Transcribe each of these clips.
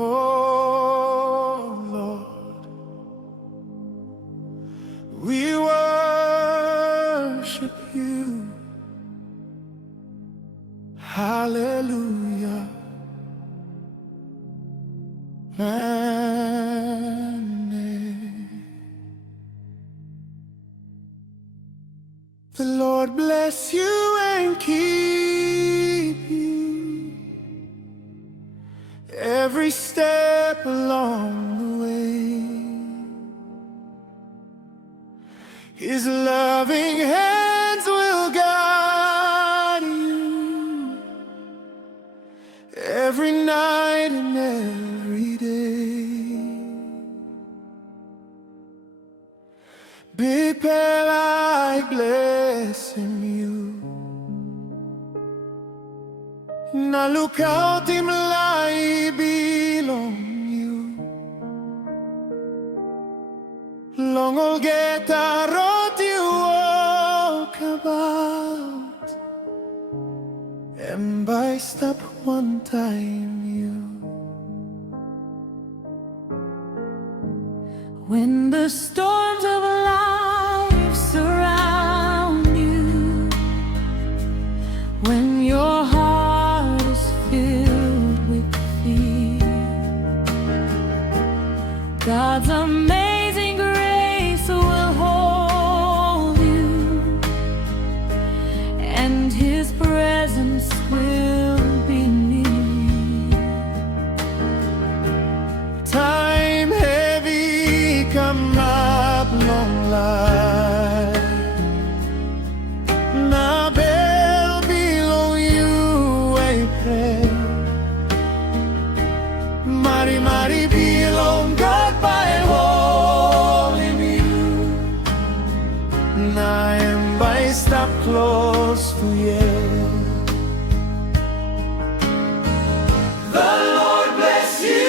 Oh Lord, we worship you. Hallelujah. The Lord bless you and keep you every step along the way. His loving hands will guide you every night and every day. Big like blessing you. Na lukaw timlay bilong you. Longol getarot you walk about. And by stop one time you. When the storms of life surround you, when your heart is filled with fear, God's amazing grace will hold you, and His presence will be near you. Time heavy come up long life. Na bel below you I pray. Mari mari belong God by holding you. Na am by stop close to you. The Lord bless you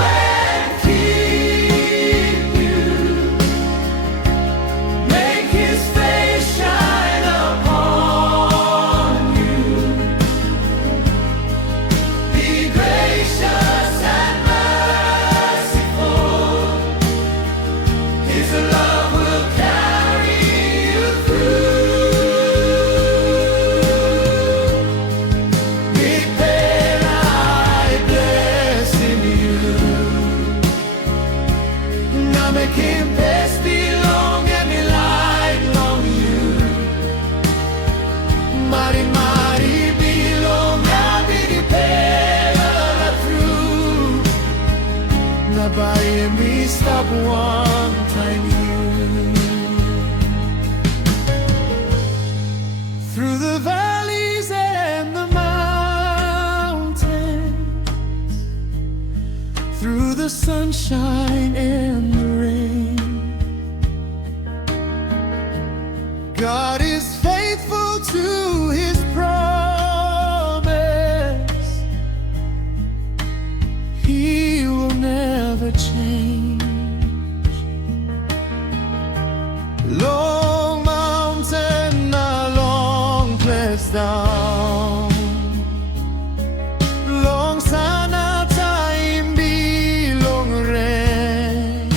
and keep you. Make His face shine upon you. Be gracious and merciful. His love will carry you through. Big pain I bless in you. Now make Him best belong and me light long you. Mari mari belong now be the pera through. Now by me stop one time you. Through the valleys and the mountains, through the sunshine and the rain, God is faithful to His promise. He will never change. Long mountain, a long place down. Long sana time be long rain.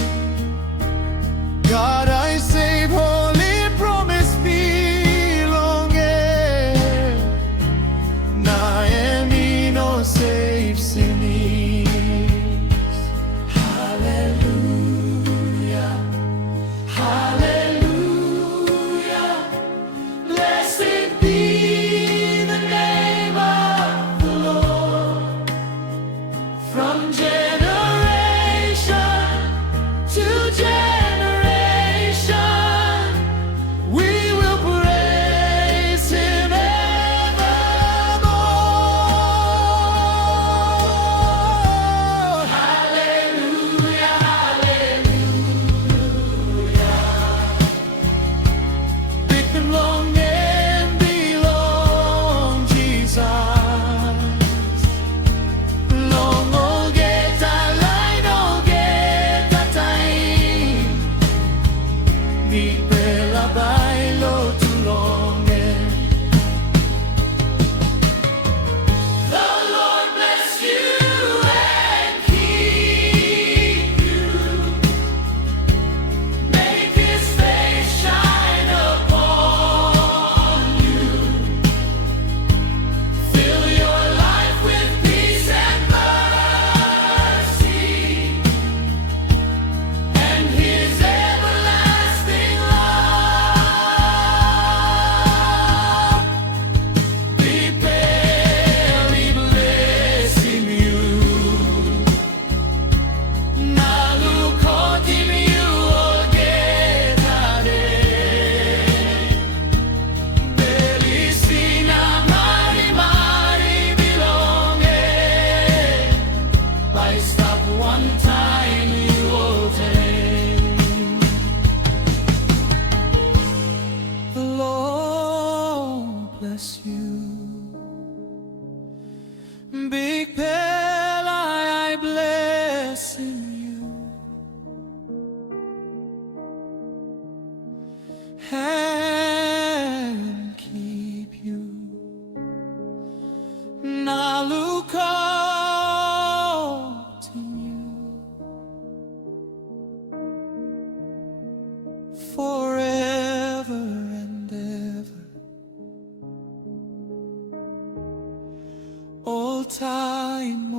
continue forever and ever. All time,